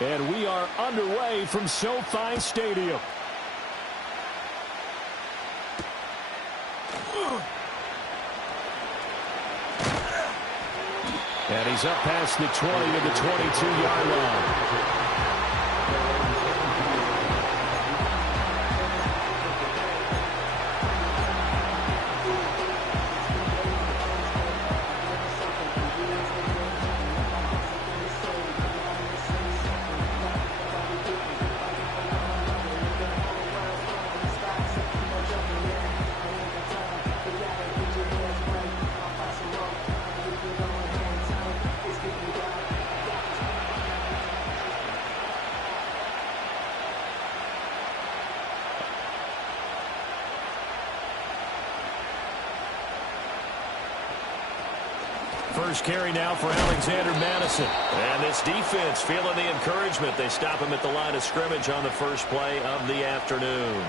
And we are underway from SoFi Stadium. And he's up past the 20 to the 22-yard line. First carry now for Alexander Madison. And this defense feeling the encouragement. They stop him at the line of scrimmage on the first play of the afternoon.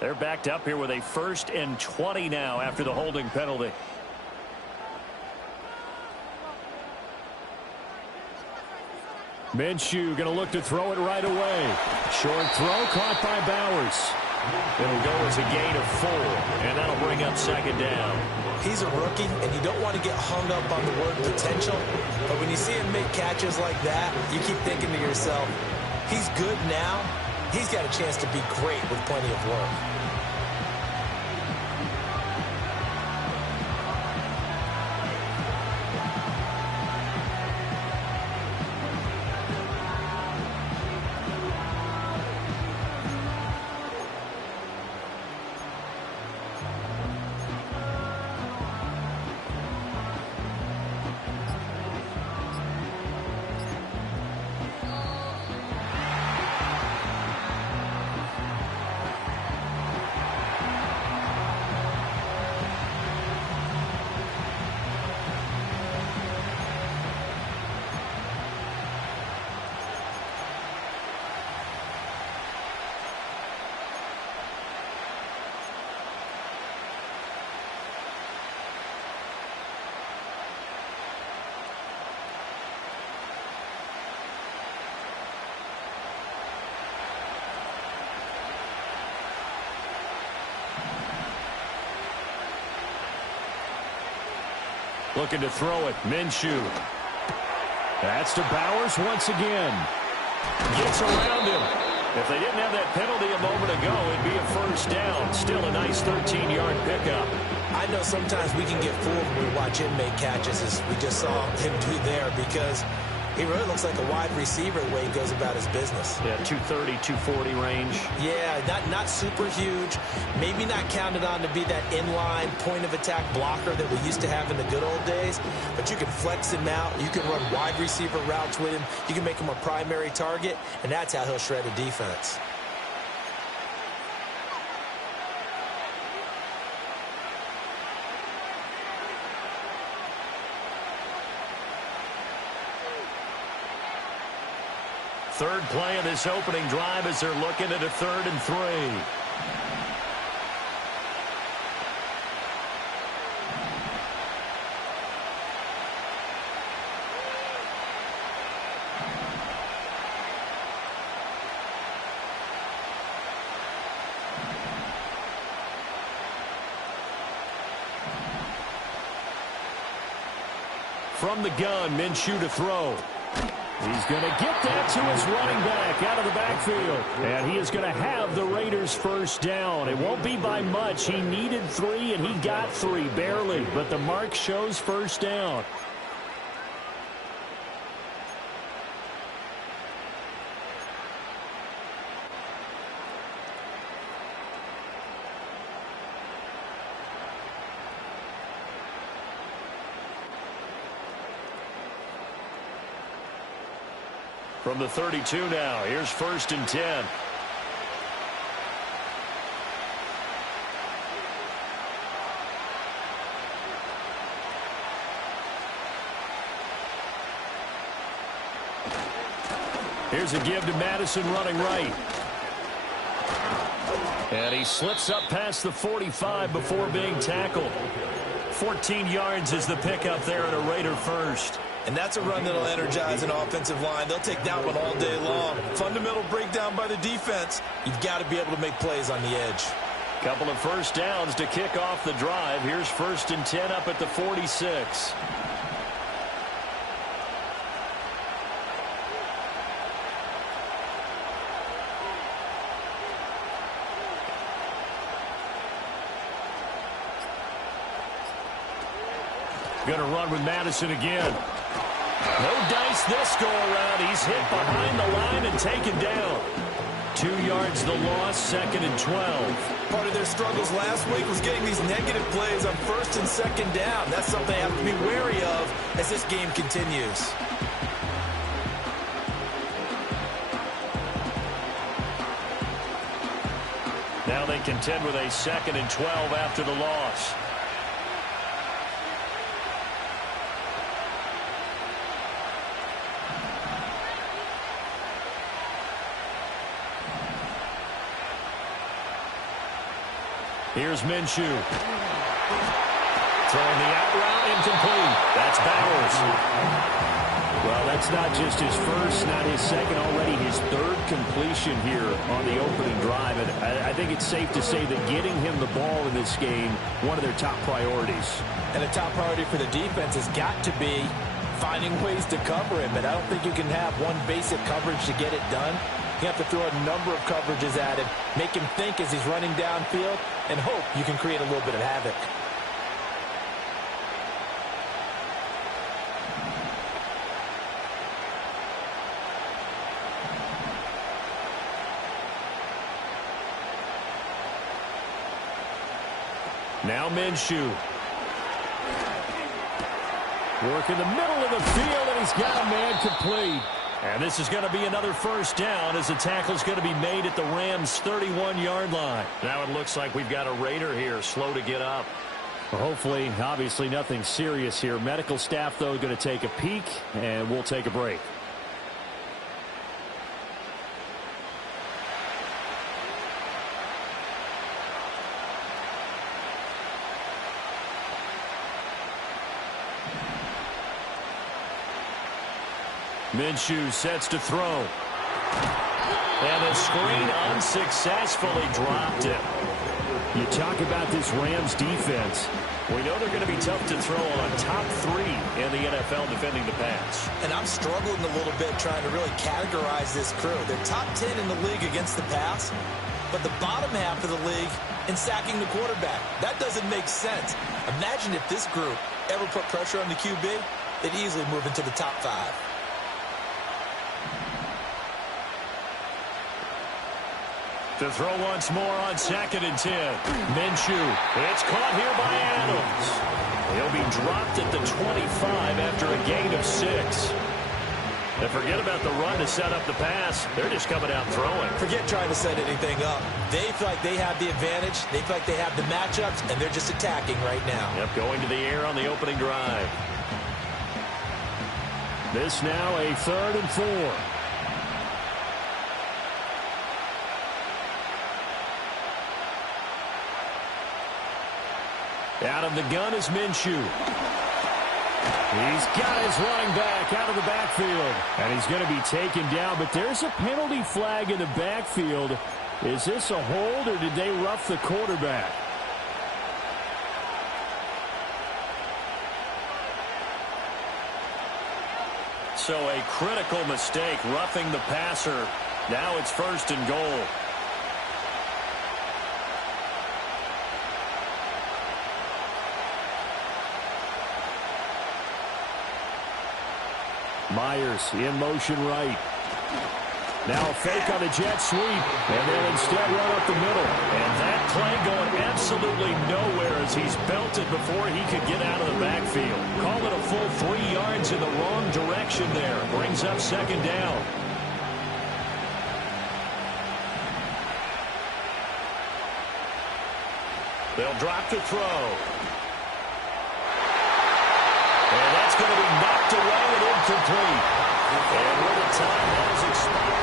They're backed up here with a 1st and 20 now after the holding penalty. Minshew going to look to throw it right away. Short throw caught by Bowers. It'll go as a gain of 4, and that'll bring up 2nd down. He's a rookie, and you don't want to get hung up on the word potential. But when you see him make catches like that, you keep thinking to yourself, he's good now. He's got a chance to be great with plenty of work. Looking to throw it. Minshew. That's to Bowers once again. Gets around him. If they didn't have that penalty a moment ago, it'd be a 1st down. Still a nice 13-yard pickup. I know sometimes we can get fooled when we watch him make catches, as we just saw him do there, because he really looks like a wide receiver the way he goes about his business. Yeah, 230, 240 range. Yeah, not super huge. Maybe not counted on to be that inline point-of-attack blocker that we used to have in the good old days. But you can flex him out. You can run wide receiver routes with him. You can make him a primary target, and that's how he'll shred a defense. Third play of this opening drive as they're looking at a 3rd and 3. From the gun, Minshew to throw. He's going to get that to his running back out of the backfield. And he is going to have the Raiders' 1st down. It won't be by much. He needed 3, and he got 3, barely. But the mark shows 1st down. From the 32 now, here's 1st and 10. Here's a give to Madison running right. And he slips up past the 45 before being tackled. 14 yards is the pickup there at a Raider first. And that's a run that'll energize an offensive line. They'll take that one all day long. Fundamental breakdown by the defense. You've got to be able to make plays on the edge. Couple of first downs to kick off the drive. Here's 1st and 10 up at the 46. Going to run with Madison again. No dice this go around. He's hit behind the line and taken down. 2 yards the loss, 2nd and 12. Part of their struggles last week was getting these negative plays on 1st and 2nd down. That's something they have to be wary of as this game continues. Now they contend with a 2nd and 12 after the loss. Here's Minshew. Throwing the out route, incomplete. That's Bowers. Well, that's not just his first, not his second, already his 3rd completion here on the opening drive. And I think it's safe to say that getting him the ball in this game, one of their top priorities. And a top priority for the defense has got to be finding ways to cover him. But I don't think you can have one basic coverage to get it done. You have to throw a number of coverages at him, make him think as he's running downfield, and hope you can create a little bit of havoc. Now Minshew. Work in the middle of the field, and he's got a man complete. And this is going to be another first down as the tackle is going to be made at the Rams' 31-yard line. Now it looks like we've got a Raider here, slow to get up. Well, hopefully, obviously, nothing serious here. Medical staff, though, going to take a peek, and we'll take a break. Minshew sets to throw. And the screen unsuccessfully dropped it. You talk about this Rams defense. We know they're going to be tough to throw on, top 3 in the NFL defending the pass. And I'm struggling a little bit trying to really categorize this crew. They're top 10 in the league against the pass, but the bottom half of the league in sacking the quarterback. That doesn't make sense. Imagine if this group ever put pressure on the QB, they'd easily move into the top 5. To throw once more on 2nd and 10. Minshew. It's caught here by Adams. He'll be dropped at the 25 after a gain of 6. And forget about the run to set up the pass. They're just coming out throwing. Forget trying to set anything up. They feel like they have the advantage. They feel like they have the matchups, and they're just attacking right now. Yep, going to the air on the opening drive. This now a 3rd and 4. Out of the gun is Minshew. He's got his running back out of the backfield. And he's going to be taken down, but there's a penalty flag in the backfield. Is this a hold, or did they rough the quarterback? So a critical mistake, roughing the passer. Now it's 1st and goal. Myers in motion right. Now a fake on the jet sweep, and they'll instead run up the middle. And that play going absolutely nowhere as he's belted before he could get out of the backfield. Call it a full 3 yards in the wrong direction there. Brings up 2nd down. They'll drop to throw. And that's going to be knocked away and incomplete. And where the time has expired.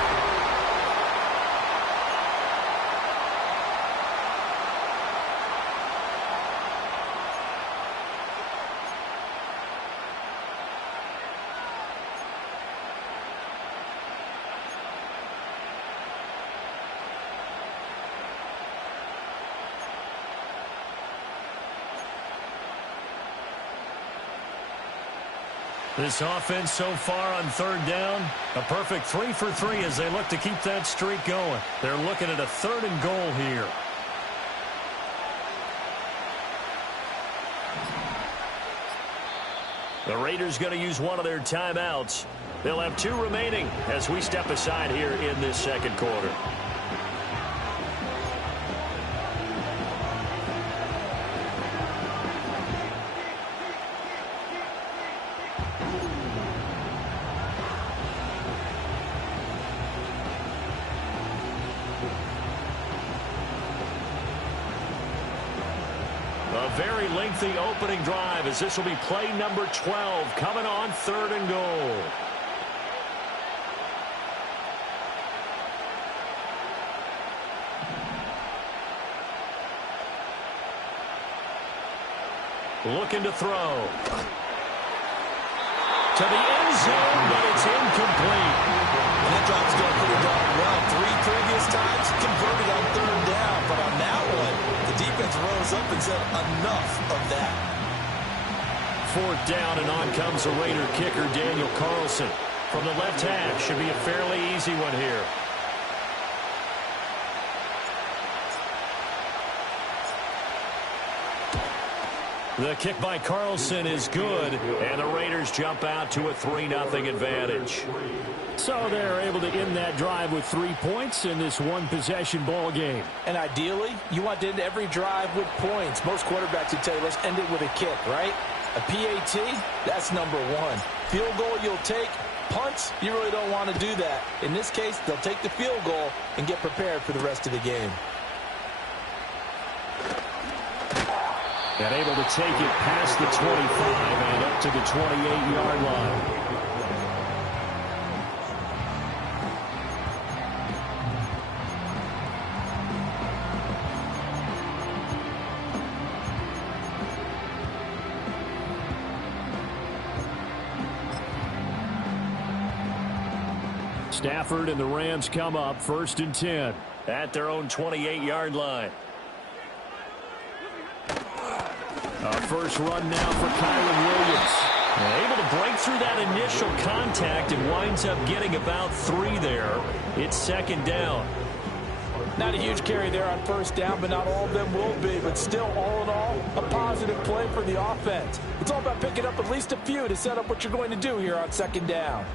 This offense so far on third down, a perfect 3 for 3 as they look to keep that streak going. They're looking at a 3rd and goal here. The Raiders going to use one of their timeouts. They'll have 2 remaining as we step aside here in this second quarter. A very lengthy opening drive as this will be play number 12 coming on 3rd and goal. Looking to throw. To the end zone, but it's incomplete. And that drive's going pretty darn well. 3 previous times converted on 3rd down. But on that one, the defense rose up and said enough of that. 4th down, and on comes the Raider kicker, Daniel Carlson. From the left hash, should be a fairly easy one here. The kick by Carlson is good, and the Raiders jump out to a 3-0 advantage. So they're able to end that drive with 3 points in this one-possession ball game. And ideally, you want to end every drive with points. Most quarterbacks would tell you, let's end it with a kick, right? A PAT, that's number 1. Field goal you'll take. Punts, you really don't want to do that. In this case, they'll take the field goal and get prepared for the rest of the game. And able to take it past the 25 and up to the 28-yard line. Stafford and the Rams come up 1st and 10 at their own 28-yard line. First run now for Kyron Williams. Able to break through that initial contact and winds up getting about 3 there. It's 2nd down. Not a huge carry there on 1st down, but not all of them will be. But still, all in all, a positive play for the offense. It's all about picking up at least a few to set up what you're going to do here on 2nd down.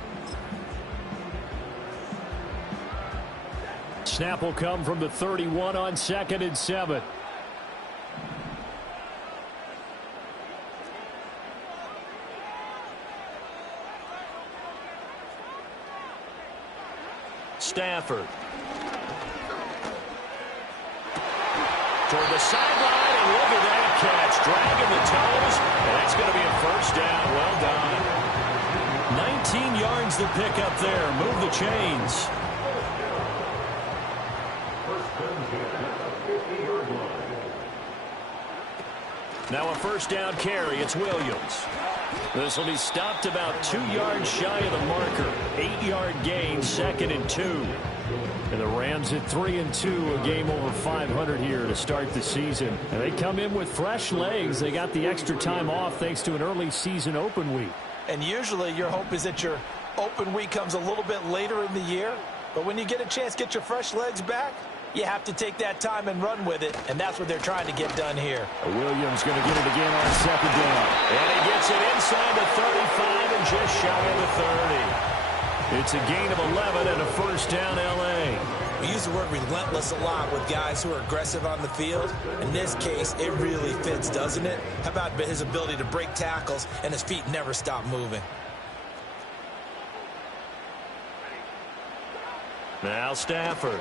Snap will come from the 31 on 2nd and 7. Stafford. Toward the sideline, and look at that catch. Dragging the toes, and that's going to be a 1st down. Well done. 19 yards to pick up there. Move the chains. Now a 1st down carry. It's Williams. This will be stopped about 2 yards shy of the marker. 8-yard gain, 2nd and 2. And the Rams at 3 and 2, a game over 500 here to start the season. And they come in with fresh legs. They got the extra time off thanks to an early season open week. And usually your hope is that your open week comes a little bit later in the year. But when you get a chance to get your fresh legs back, you have to take that time and run with it, and that's what they're trying to get done here. Williams going to get it again on 2nd down. And he gets it inside the 35 and just shy of the 30. It's a gain of 11 and a 1st down, L.A. We use the word relentless a lot with guys who are aggressive on the field. In this case, it really fits, doesn't it? How about his ability to break tackles and his feet never stop moving? Now Stafford.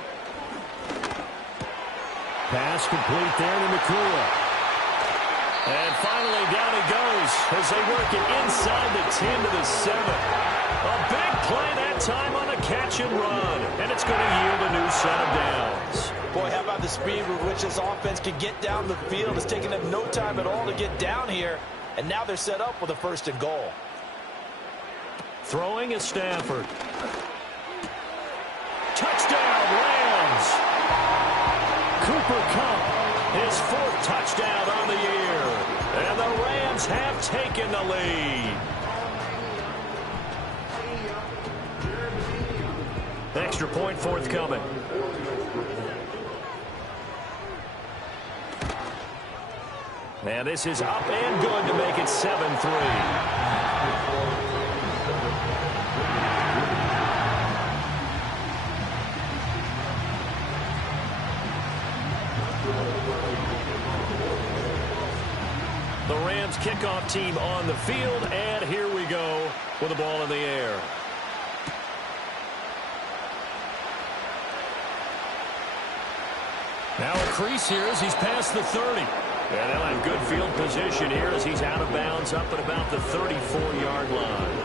Pass complete there to Nakua. And finally, down he goes as they work it inside the 10 to the 7. A big play that time on a catch and run. And it's going to yield a new set of downs. Boy, how about the speed with which this offense can get down the field? It's taken them no time at all to get down here. And now they're set up with a 1st and goal. Throwing is Stafford. Touchdown, Rams. Cooper Kupp, his 4th touchdown on the year. And the Rams have taken the lead. Extra point forthcoming. And this is up and good to make it 7-3. The Rams kickoff team on the field, and here we go with the ball in the air. Now a crease here as he's past the 30. And they'll have good field position here as he's out of bounds up at about the 34-yard line.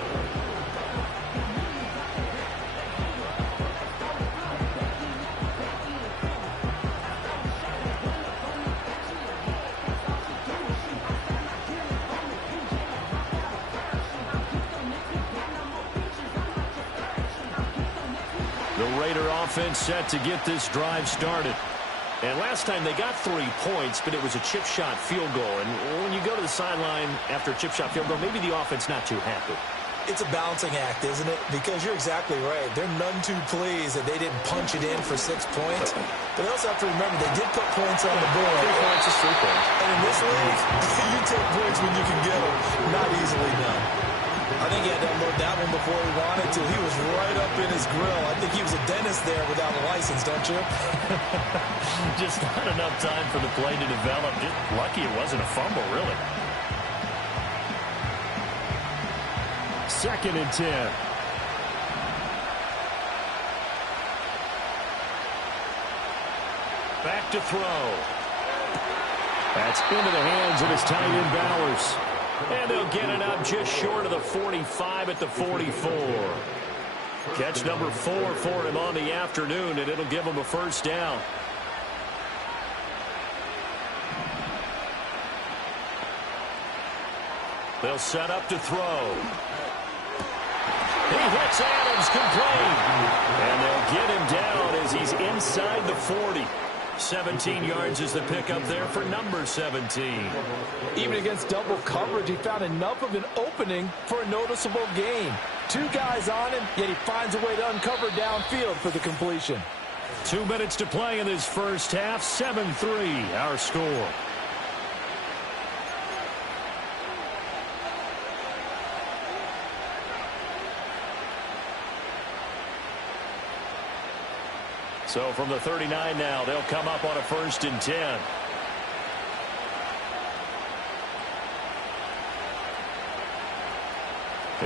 The Raider offense set to get this drive started. And last time they got 3 points, but it was a chip shot field goal. And when you go to the sideline after a chip shot field goal, maybe the offense not too happy. It's a balancing act, isn't it? Because you're exactly right. They're none too pleased that they didn't punch it in for 6 points. But they also have to remember they did put points on the board. 3 points is 3 points. And in this league, you take points when you can get them. Not easily done. I think he had to unload that one before he wanted to. He was right up in his grill. I think he was a dentist there without a license, don't you? Just not enough time for the play to develop. Just lucky it wasn't a fumble, really. 2nd and 10. Back to throw. That's into the hands of his tight end Bowers. And they'll get it up just short of the 45 at the 44. Catch number 4 for him on the afternoon, and it'll give him a 1st down. They'll set up to throw. He hits Adams complete. And they'll get him down as he's inside the 40. 17 yards is the pickup there for number 17. Even against double coverage, he found enough of an opening for a noticeable gain. 2 guys on him, yet he finds a way to uncover downfield for the completion. 2 minutes to play in this first half. 7-3, our score. So from the 39 now, they'll come up on a 1st and 10.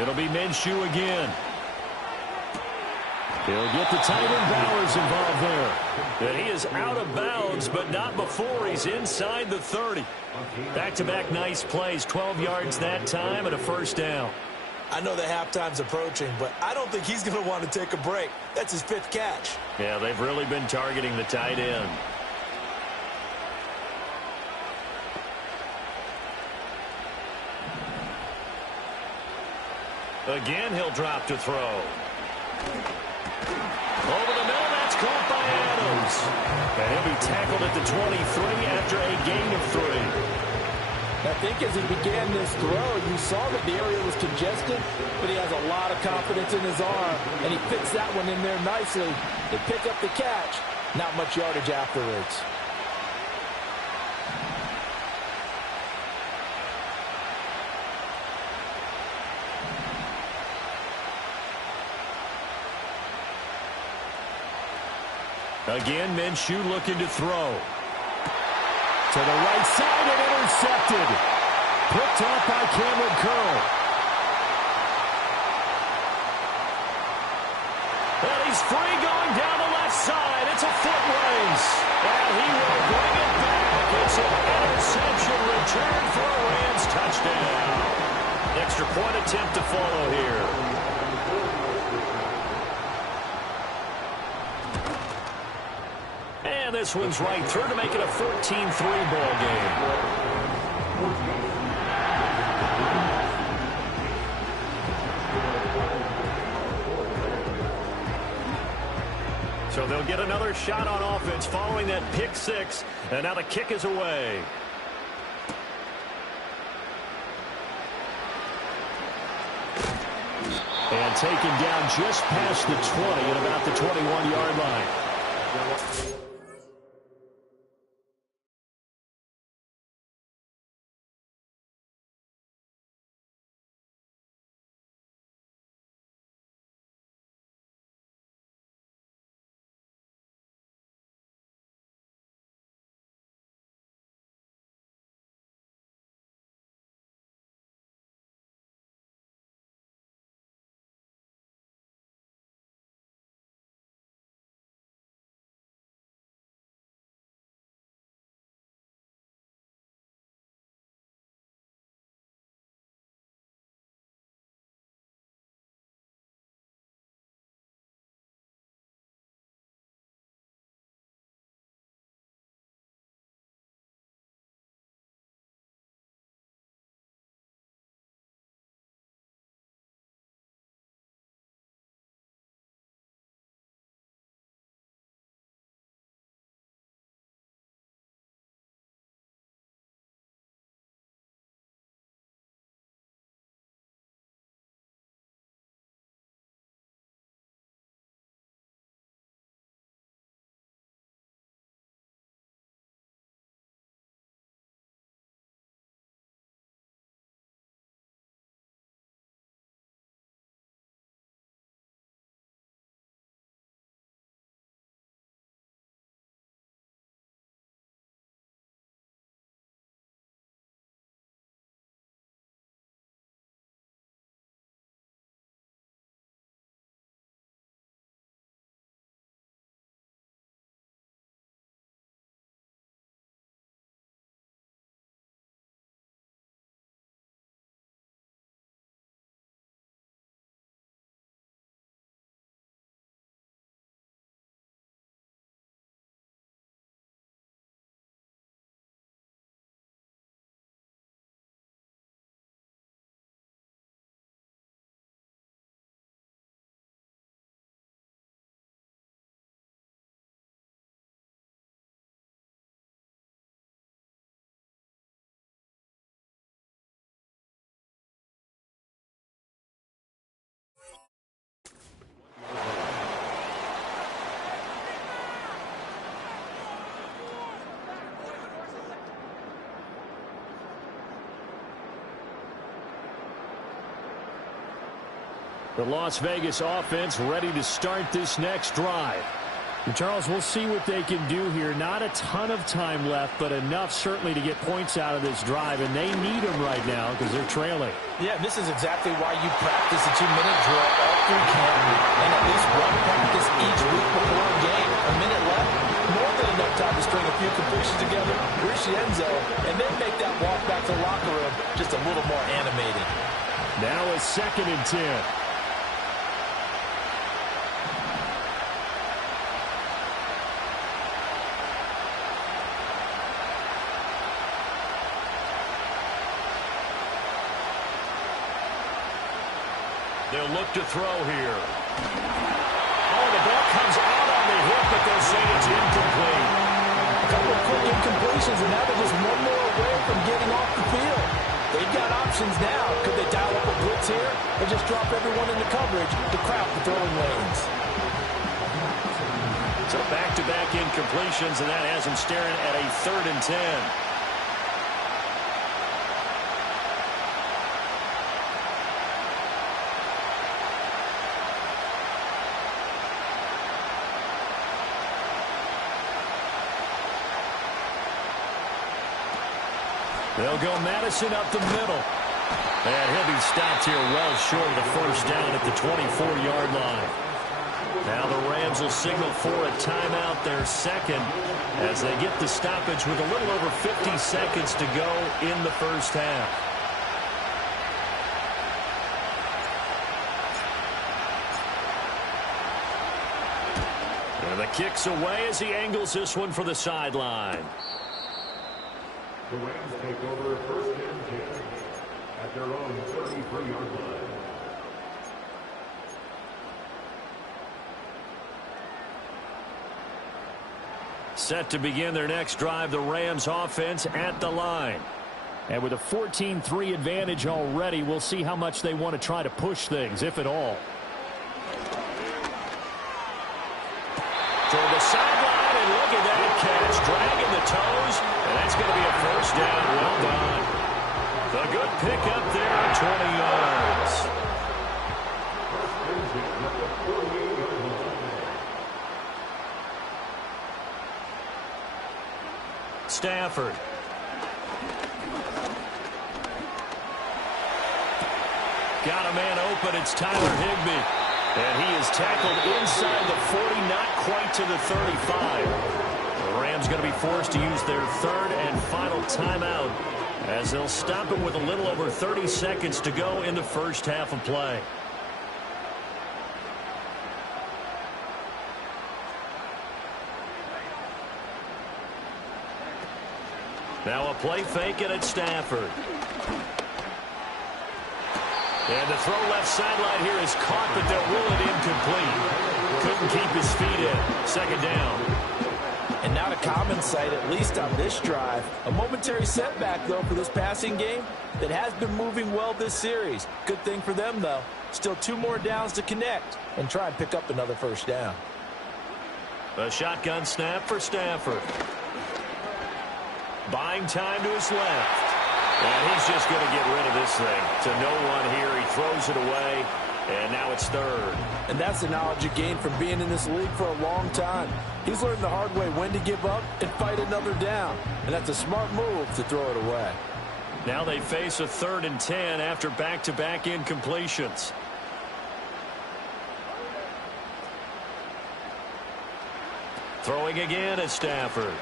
It'll be Minshew again. He'll get the tight end Bowers involved there. And he is out of bounds, but not before he's inside the 30. Back-to-back nice plays, 12 yards that time and a 1st down. I know the halftime's approaching, but I don't think he's going to want to take a break. That's his 5th catch. Yeah, they've really been targeting the tight end. Again, he'll drop to throw. Over the middle, that's caught by Adams. And he'll be tackled at the 23 after a gain of 3. I think as he began this throw, you saw that the area was congested, but he has a lot of confidence in his arm, and he fits that one in there nicely. They pick up the catch, not much yardage afterwards. Again, Minshew looking to throw. To the right side and intercepted. Picked off by Cameron Curl. And he's free going down the left side. It's a foot race. And he will bring it back. It's it. Interception, return for a Rams touchdown. Extra point attempt to follow here. And this one's right through to make it a 14-3 ball game. So they'll get another shot on offense following that pick six. And now the kick is away. And taken down just past the 20 at about the 21-yard line. The Las Vegas offense ready to start this next drive. And Charles, we'll see what they can do here. Not a ton of time left, but enough certainly to get points out of this drive, and they need them right now because they're trailing. Yeah, this is exactly why you practice a 2-minute drill all through camp, and at least one practice each week before a game. A minute left, more than enough time to string a few completions together, reach the end zone, and then make that walk back to the locker room just a little more animating. Now a 2nd and 10. They'll look to throw here. Oh, the ball comes out on the hip, but they'll say it's incomplete. A couple of quick incompletions, and now they're just one more away from getting off the field. They've got options now. Could they dial up a blitz here or just drop everyone into coverage to crowd the throwing lanes? So back-to-back incompletions, and that has them staring at a 3rd and 10. They'll go Madison up the middle. And he'll be stopped here well short of the first down at the 24-yard line. Now the Rams will signal for a timeout, their second, as they get the stoppage with a little over 50 seconds to go in the first half. And the kick's away as he angles this one for the sideline. The Rams take over first and 10 at their own 33-yard line. Set to begin their next drive, the Rams offense at the line. And with a 14-3 advantage already, we'll see how much they want to try to push things, if at all. Toward the sideline, and look at that catch. Dragging the toes, and that's going to be a first down. Well done. The good pick up there at 20 yards. Stafford. Got a man open. It's Tyler Higbee. And he is tackled inside the 40, not quite to the 35. The Rams going to be forced to use their third and final timeout as they'll stop him with a little over 30 seconds to go in the first half of play. Now a play fake it at Stafford. And the throw left sideline here is caught, but they'll rule it incomplete. Couldn't keep his feet in. Second down. And not a common sight, at least on this drive. A momentary setback, though, for this passing game that has been moving well this series. Good thing for them, though. Still 2 more downs to connect and try and pick up another first down. A shotgun snap for Stafford. Buying time to his left. And he's just going to get rid of this thing to no one here. He throws it away, and now it's third. And that's the knowledge you gain from being in this league for a long time. He's learned the hard way when to give up and fight another down. And that's a smart move to throw it away. Now they face a 3rd and 10 after back-to-back incompletions. Throwing again at Stafford.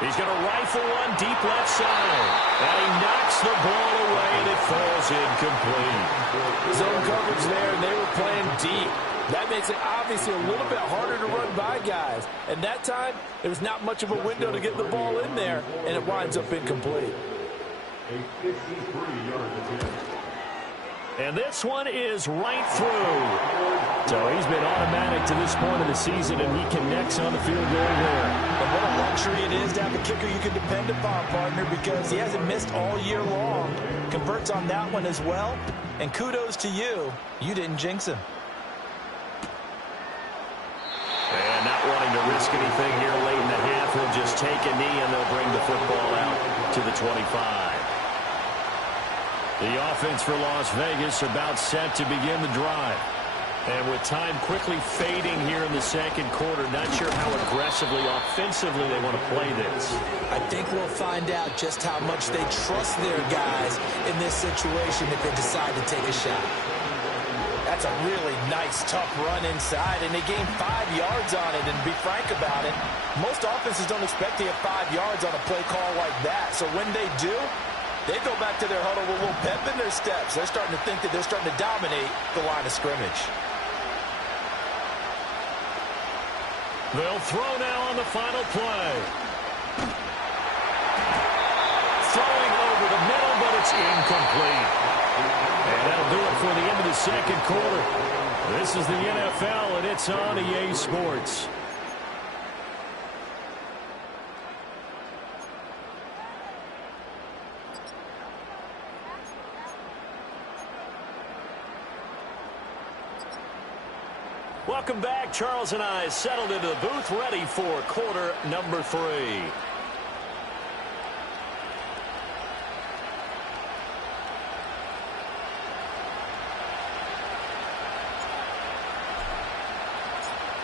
He's going to rifle one deep left side. And he knocks the ball away, and it falls incomplete. Zone coverage there, and they were playing deep. That makes it obviously a little bit harder to run by guys. And that time, there was not much of a window to get the ball in there, and it winds up incomplete. A 53-yard attempt. And this one is right through. So he's been automatic to this point of the season, and he connects on the field goal there. And what a luxury it is to have a kicker you can depend upon, partner, because he hasn't missed all year long. Converts on that one as well. And kudos to you. You didn't jinx him. And not wanting to risk anything here late in the half, he'll just take a knee, and they'll bring the football out to the 25. The offense for Las Vegas about set to begin the drive. And with time quickly fading here in the second quarter, not sure how aggressively, offensively they want to play this. I think we'll find out just how much they trust their guys in this situation if they decide to take a shot. That's a really nice, tough run inside, and they gained 5 yards on it. And to be frank about it, most offenses don't expect to get 5 yards on a play call like that. So when they do, they go back to their huddle with a little pep in their steps. They're starting to think that they're starting to dominate the line of scrimmage. They'll throw now on the final play. Throwing over the middle, but it's incomplete. And that'll do it for the end of the second quarter. This is the NFL, and it's on EA Sports. Welcome back. Charles and I settled into the booth, ready for quarter number 3.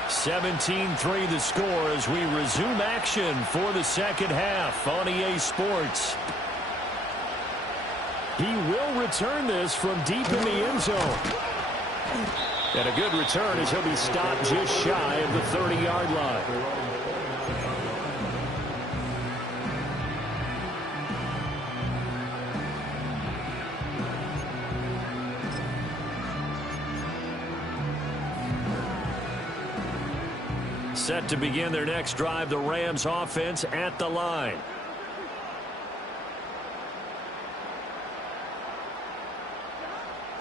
(17-3) the score as we resume action for the second half on EA Sports. He will return this from deep in the end zone. And a good return as he'll be stopped just shy of the 30-yard line. Set to begin their next drive, the Rams offense at the line.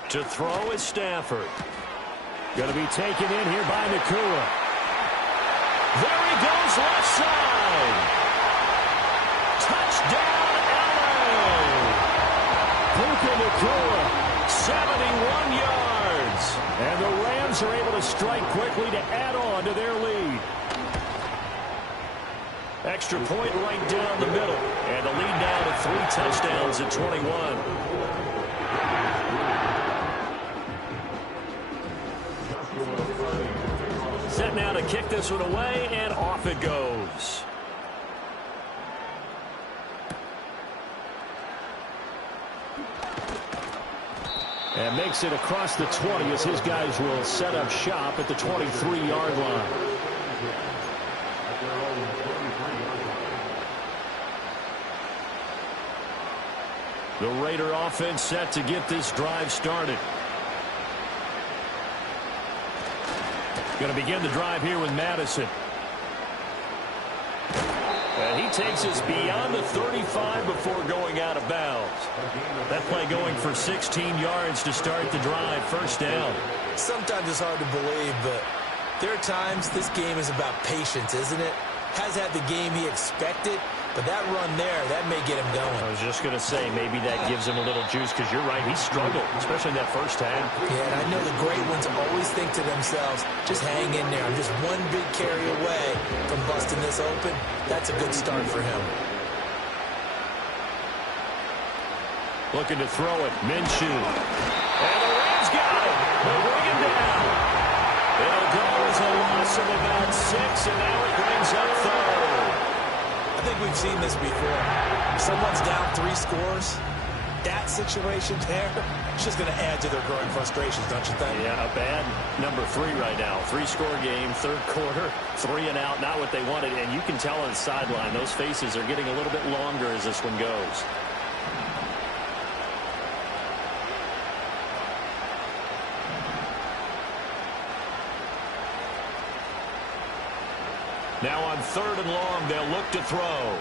To throw is Stafford. Going to be taken in here by Nakua. There he goes, left side. Touchdown, LA. Puka Nakua, 71 yards. And the Rams are able to strike quickly to add on to their lead. Extra point right down the middle. And the lead now to 3 touchdowns at 21. Set now to kick this one away, and off it goes. And makes it across the 20 as his guys will set up shop at the 23-yard line. The Raider offense set to get this drive started. Going to begin the drive here with Madison. And he takes us beyond the 35 before going out of bounds. That play going for 16 yards to start the drive, first down. Sometimes it's hard to believe, but there are times this game is about patience, isn't it? Has had the game he expected, but that run there, that may get him going. I was just going to say, maybe that gives him a little juice, because you're right, he struggled, especially in that first half. Yeah, and I know the great ones always think to themselves, just hang in there. I'm just one big carry away from busting this open. That's a good start for him. Looking to throw it, Minshew. And the Rams got it. They'll bring him down. It'll go as a loss of about 6, and now it brings up third. I think we've seen this before. Someone's down 3 scores. That situation there, it's just going to add to their growing frustrations, don't you think? Yeah, a bad number 3 right now. 3-score game, third quarter, 3 and out, not what they wanted. And you can tell on the sideline, those faces are getting a little bit longer as this one goes. Now on 3rd and long, they'll look to throw.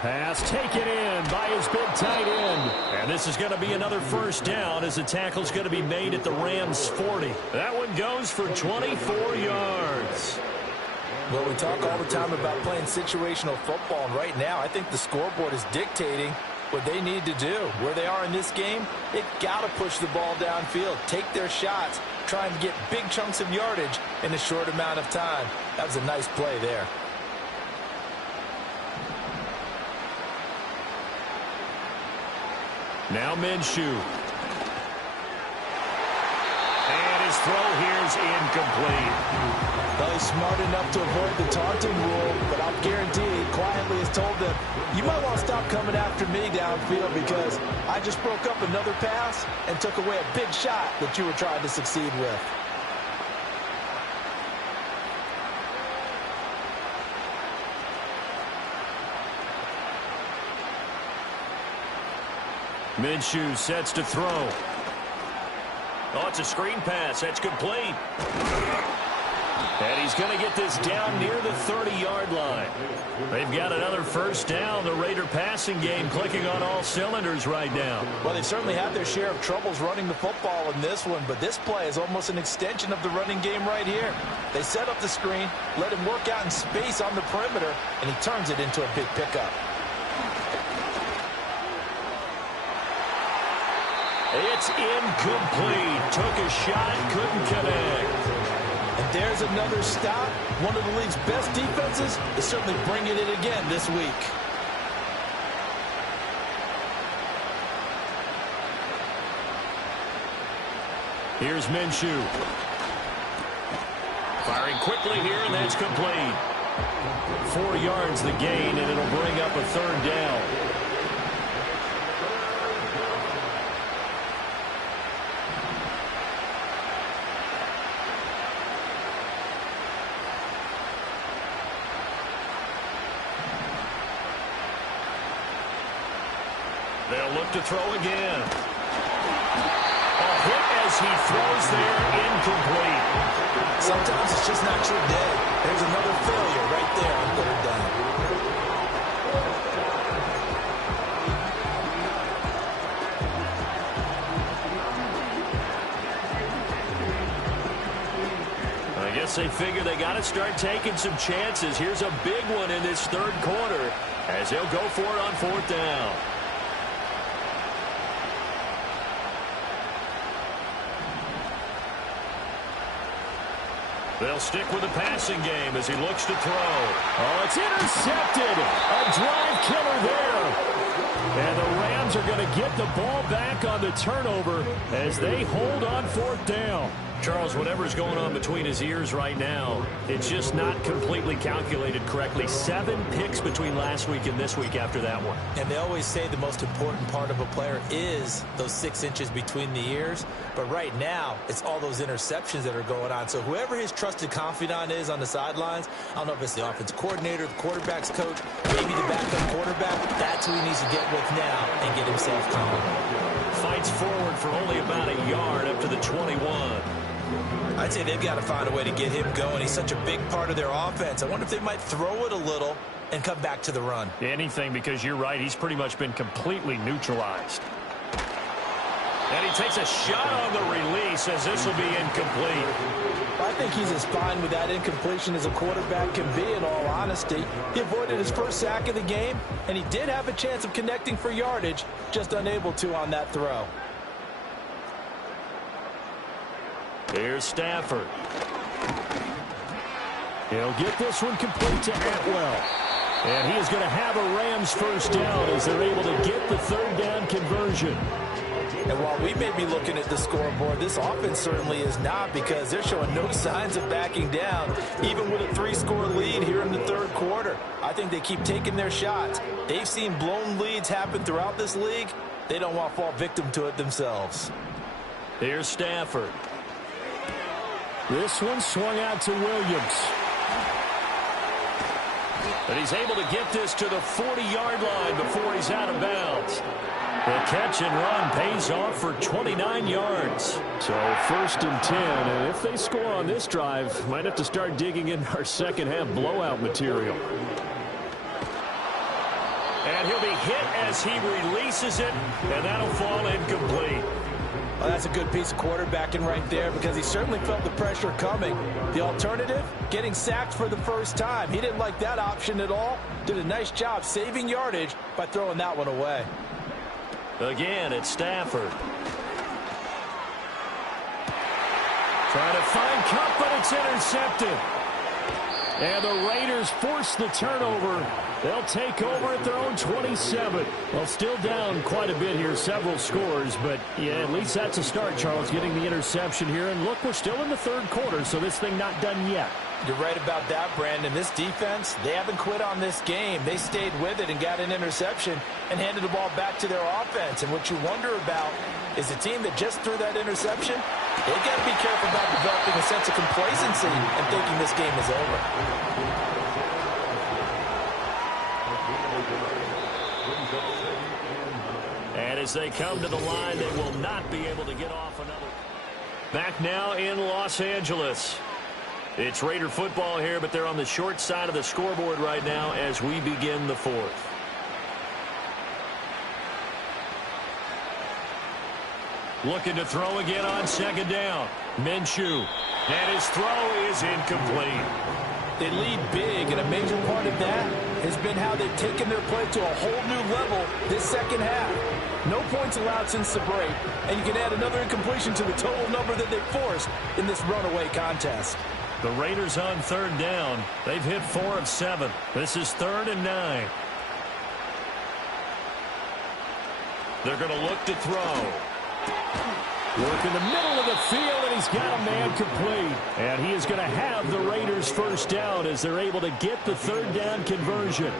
Pass taken in by his big tight end. And this is going to be another first down as the tackle's going to be made at the Rams' 40. That one goes for 24 yards. Well, we talk all the time about playing situational football, and right now I think the scoreboard is dictating what they need to do. Where they are in this game, they've got to push the ball downfield, take their shots, try and get big chunks of yardage in a short amount of time. That was a nice play there. Now Minshew. And his throw here's incomplete. Well, he's smart enough to avoid the taunting rule, but I'll guarantee he quietly has told them, you might want to stop coming after me downfield because I just broke up another pass and took away a big shot that you were trying to succeed with. Minshew sets to throw. Oh, it's a screen pass. That's complete. And he's going to get this down near the 30-yard line. They've got another first down. The Raider passing game clicking on all cylinders right now. Well, they've certainly had their share of troubles running the football in this one, but this play is almost an extension of the running game right here. They set up the screen, let him work out in space on the perimeter, and he turns it into a big pickup. It's incomplete. Took a shot, couldn't connect. And there's another stop. One of the league's best defenses is certainly bringing it again this week. Here's Minshew. Firing quickly here, and that's complete. 4 yards the gain, and it'll bring up a third down. They'll look to throw again. A hit as he throws there, incomplete. Sometimes it's just not your day. There's another failure right there on third down. I guess they figure they got to start taking some chances. Here's a big one in this third quarter as they'll go for it on fourth down. They'll stick with the passing game as he looks to throw. Oh, it's intercepted. A drive killer there. And the Rams are going to get the ball back on the turnover as they hold on fourth down. Charles, whatever's going on between his ears right now, it's just not completely calculated correctly. 7 picks between last week and this week after that one. And they always say the most important part of a player is those 6 inches between the ears. But right now, it's all those interceptions that are going on. So whoever his trusted confidant is on the sidelines, I don't know if it's the offense coordinator, the quarterback's coach, maybe the backup quarterback, that's who he needs to get with now and get himself calm. Fights forward for only about a yard up to the 21. I'd say they've got to find a way to get him going. He's such a big part of their offense. I wonder if they might throw it a little and come back to the run. Anything, because you're right. He's pretty much been completely neutralized. And he takes a shot on the release as this will be incomplete. I think he's as fine with that incompletion as a quarterback can be, in all honesty. He avoided his first sack of the game, and he did have a chance of connecting for yardage, just unable to on that throw. Here's Stafford. He'll get this one complete to Atwell. And he is going to have a Rams first down as they're able to get the third down conversion. And while we may be looking at the scoreboard, this offense certainly is not, because they're showing no signs of backing down, even with a 3-score lead here in the third quarter. I think they keep taking their shots. They've seen blown leads happen throughout this league. They don't want to fall victim to it themselves. Here's Stafford. This one swung out to Williams. But he's able to get this to the 40-yard line before he's out of bounds. The catch and run pays off for 29 yards. So 1st and 10, and if they score on this drive, might have to start digging in our second half blowout material. And he'll be hit as he releases it, and that'll fall incomplete. Well, that's a good piece of quarterbacking right there, because he certainly felt the pressure coming. The alternative, getting sacked for the first time. He didn't like that option at all. Did a nice job saving yardage by throwing that one away. Again, it's Stafford. Trying to find Cup, but it's intercepted. And the Raiders force the turnover. They'll take over at their own 27. Well, still down quite a bit here, several scores. But, yeah, at least that's a start, Charles, getting the interception here. And, look, we're still in the third quarter, so this thing not done yet. You're right about that, Brandon. This defense, they haven't quit on this game. They stayed with it and got an interception and handed the ball back to their offense. And what you wonder about is the team that just threw that interception, they've got to be careful about developing a sense of complacency and thinking this game is over. And as they come to the line, they will not be able to get off another. Back now in Los Angeles. It's Raider football here, but they're on the short side of the scoreboard right now as we begin the fourth. Looking to throw again on second down. Minshew. And his throw is incomplete. They lead big, and a major part of that has been how they've taken their play to a whole new level this second half. No points allowed since the break, and you can add another incompletion to the total number that they've forced in this runaway contest. The Raiders on third down. They've hit 4 of 7. This is 3rd and 9. They're going to look to throw. Work in the middle of the field, and he's got a man complete. And he is going to have the Raiders first down as they're able to get the third down conversion.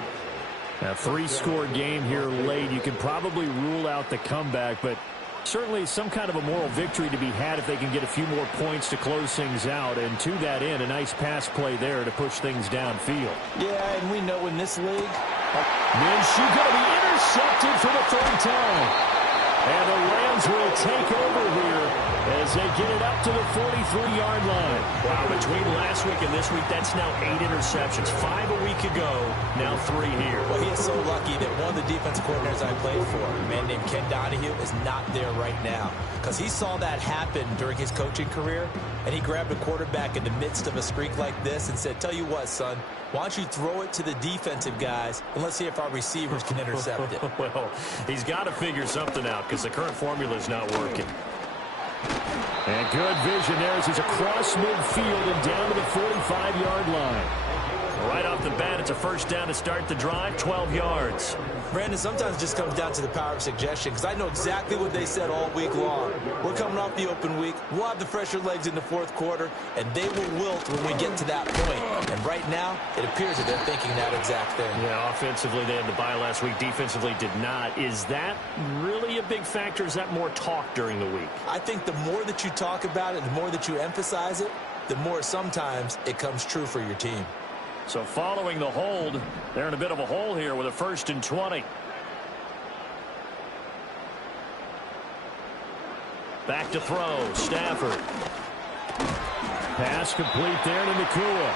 A 3-score game here late. You can probably rule out the comeback, but certainly some kind of a moral victory to be had if they can get a few more points to close things out. And to that end, a nice pass play there to push things downfield. Yeah, and we know in this league, Minshew going to be intercepted for the third time. And the Rams will take over here as they get it up to the 43-yard line. Wow, between last week and this week, that's now 8 interceptions. 5 a week ago, now 3 here. Well, he is so lucky that one of the defensive coordinators I played for, a man named Ken Donahue, is not there right now. Because he saw that happen during his coaching career, and he grabbed a quarterback in the midst of a streak like this and said, tell you what, son, why don't you throw it to the defensive guys, and let's see if our receivers can intercept it. Well, he's got to figure something out because the current formula is not working. And good vision there as he's across midfield and down to the 45-yard line. Right off the bat, it's a first down to start the drive, 12 yards. Brandon, sometimes it just comes down to the power of suggestion, because I know exactly what they said all week long. We're coming off the open week. We'll have the fresher legs in the fourth quarter, and they will wilt when we get to that point. And right now, it appears that they're thinking that exact thing. Yeah, offensively, they had the bye last week. Defensively, did not. Is that really a big factor? Is that more talk during the week? I think the more that you talk about it, the more that you emphasize it, the more sometimes it comes true for your team. So following the hold, they're in a bit of a hole here with a 1st and 20. Back to throw, Stafford. Pass complete there to Nakua.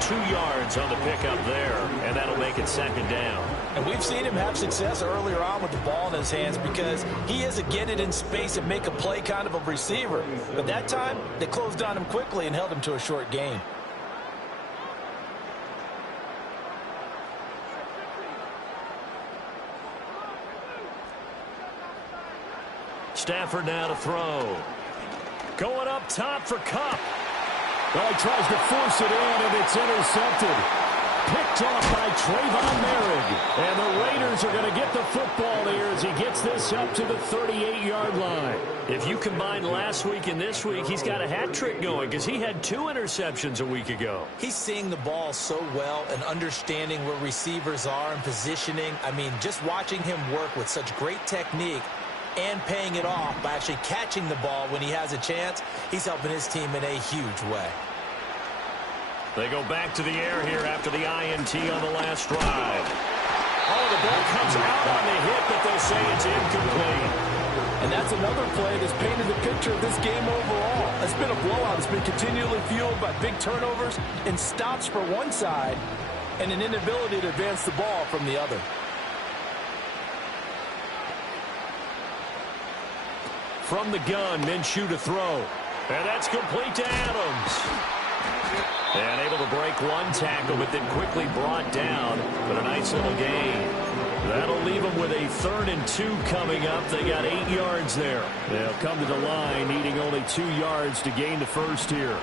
2 yards on the pickup there, and that'll make it 2nd down. And we've seen him have success earlier on with the ball in his hands because he is a get it in space and make a play kind of a receiver. But that time, they closed on him quickly and held him to a short gain. Stafford now to throw. Going up top for Kupp. Well, he tries to force it in, and it's intercepted. Picked off by Trayvon Merrick. And the Raiders are going to get the football here as he gets this up to the 38-yard line. If you combine last week and this week, he's got a hat trick going because he had 2 interceptions a week ago. He's seeing the ball so well and understanding where receivers are and positioning. I mean, just watching him work with such great technique and paying it off by actually catching the ball when he has a chance, he's helping his team in a huge way. They go back to the air here after the INT on the last drive. Oh, the ball comes out on the hit, but they'll say it's incomplete. And that's another play that's painted the picture of this game overall. It's been a blowout. It's been continually fueled by big turnovers and stops for one side and an inability to advance the ball from the other. From the gun, Minshew to throw. And that's complete to Adams. And able to break one tackle, but then quickly brought down. But a nice little gain. That'll leave them with a 3rd and 2 coming up. They got 8 yards there. They'll come to the line, needing only 2 yards to gain the first here.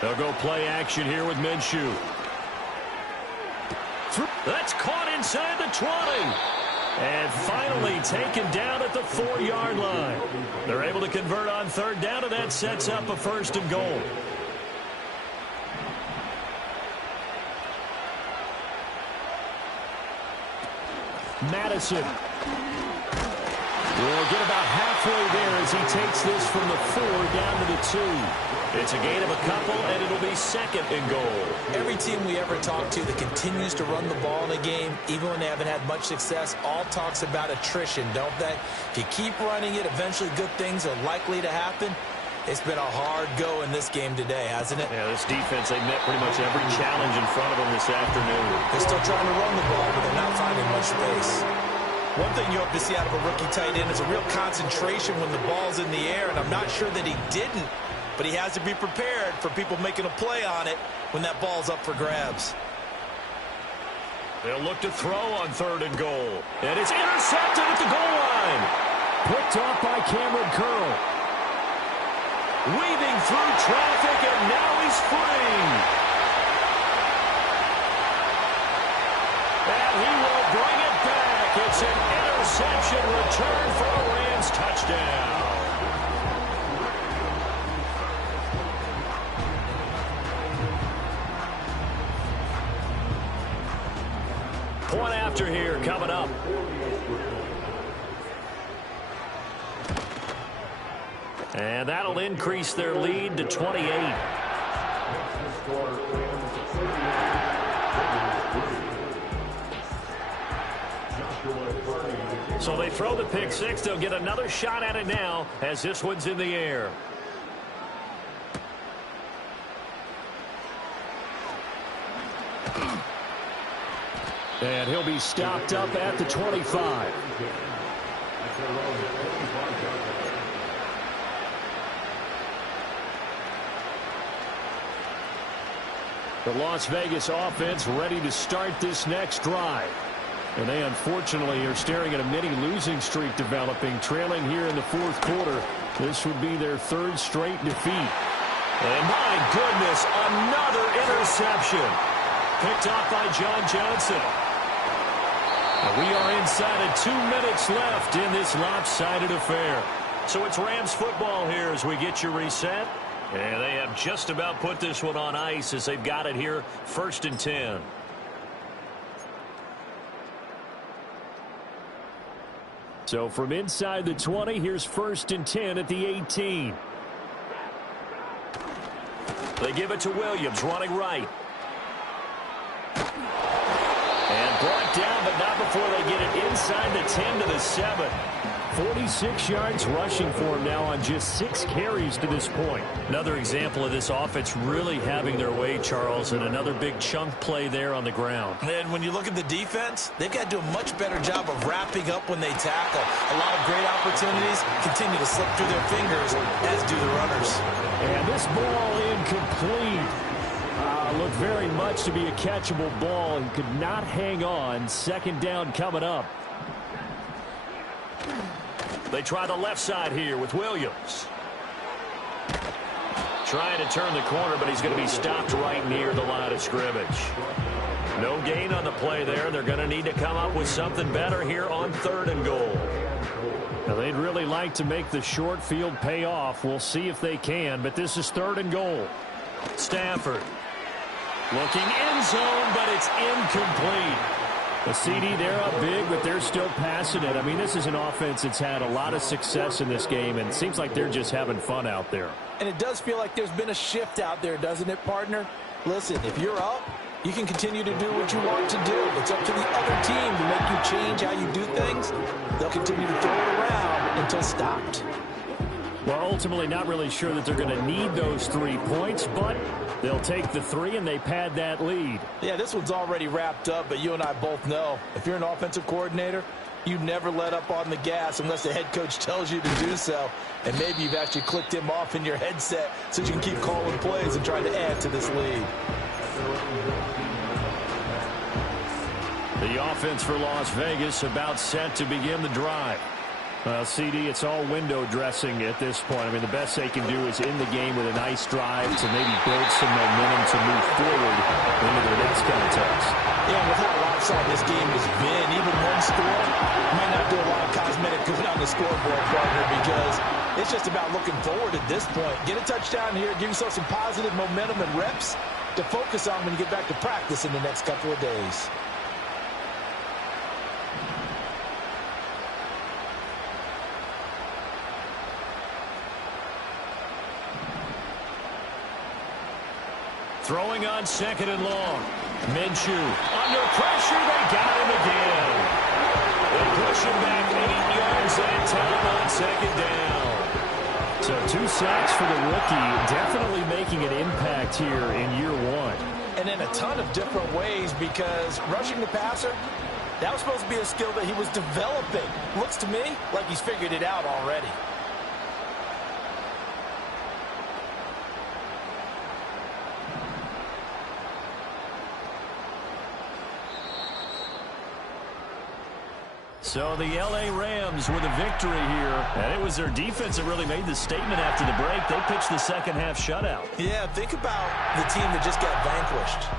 They'll go play action here with Minshew. That's caught inside the 20. And finally taken down at the 4-yard line. They're able to convert on 3rd down, and that sets up a 1st and goal. Madison will get about halfway there as he takes this from the 4 down to the 2. It's a gain of a couple, and it'll be 2nd and goal. Every team we ever talk to that continues to run the ball in a game, even when they haven't had much success, all talks about attrition, don't they? If you keep running it, eventually good things are likely to happen. It's been a hard go in this game today, hasn't it? Yeah, this defense, they met pretty much every challenge in front of them this afternoon. They're still trying to run the ball, but they're not finding much space. One thing you hope to see out of a rookie tight end is a real concentration when the ball's in the air, and I'm not sure that he didn't. But he has to be prepared for people making a play on it when that ball's up for grabs. They'll look to throw on 3rd and goal. And it's intercepted at the goal line. Picked off by Cameron Curl. Weaving through traffic, and now he's free. And he will bring it back. It's an interception return for a Rams touchdown. Point after here coming up. And that'll increase their lead to 28. So they throw the pick six. They'll get another shot at it now as this one's in the air. And he'll be stopped up at the 25. The Las Vegas offense ready to start this next drive. And they unfortunately are staring at a mini losing streak developing, trailing here in the fourth quarter. This would be their third straight defeat. And my goodness, another interception. Picked off by John Johnson. And we are inside of 2 minutes left in this lopsided affair. So it's Rams football here as we get you reset. And they have just about put this one on ice as they've got it here, 1st and 10. So from inside the 20, here's 1st and 10 at the 18. They give it to Williams, running right. And brought down, but not before they get it inside the 10 to the 7. 46 yards rushing for him now on just 6 carries to this point. Another example of this offense really having their way, Charles, and another big chunk play there on the ground. And when you look at the defense, they've got to do a much better job of wrapping up when they tackle. A lot of great opportunities continue to slip through their fingers, as do the runners. And this ball incomplete. Looked very much to be a catchable ball and could not hang on. 2nd down coming up. They try the left side here with Williams. Trying to turn the corner, but he's going to be stopped right near the line of scrimmage. No gain on the play there. They're going to need to come up with something better here on 3rd and goal. Now, they'd really like to make the short field pay off. We'll see if they can, but this is 3rd and goal. Stafford looking end zone, but it's incomplete. The CD, they're up big, but they're still passing it. I mean, this is an offense that's had a lot of success in this game, and it seems like they're just having fun out there. And it does feel like there's been a shift out there, doesn't it, partner? Listen, if you're up, you can continue to do what you want to do. It's up to the other team to make you change how you do things. They'll continue to throw it around until stopped. Well, ultimately not really sure that they're going to need those 3 points, but they'll take the 3 and they pad that lead. Yeah, this one's already wrapped up, but you and I both know if you're an offensive coordinator, you never let up on the gas unless the head coach tells you to do so. And maybe you've actually clicked him off in your headset so you can keep calling plays and trying to add to this lead. The offense for Las Vegas about set to begin the drive. Well, CD, it's all window dressing at this point. I mean, the best they can do is in the game with a nice drive to maybe build some momentum to move forward into their next contest. Yeah, with how lopsided this game has been, even one score might not do a lot of cosmetic good on the scoreboard, partner, because it's just about looking forward at this point. Get a touchdown here, give yourself some positive momentum and reps to focus on when you get back to practice in the next couple of days. Throwing on 2nd and long. Minshew under pressure. They got him again. They push him back 8 yards that time on 2nd down. So 2 sacks for the rookie. Definitely making an impact here in year 1. And in a ton of different ways, because rushing the passer, that was supposed to be a skill that he was developing. Looks to me like he's figured it out already. So the L.A. Rams with a victory here. And it was their defense that really made the statement after the break. They pitched the second half shutout. Yeah, think about the team that just got vanquished.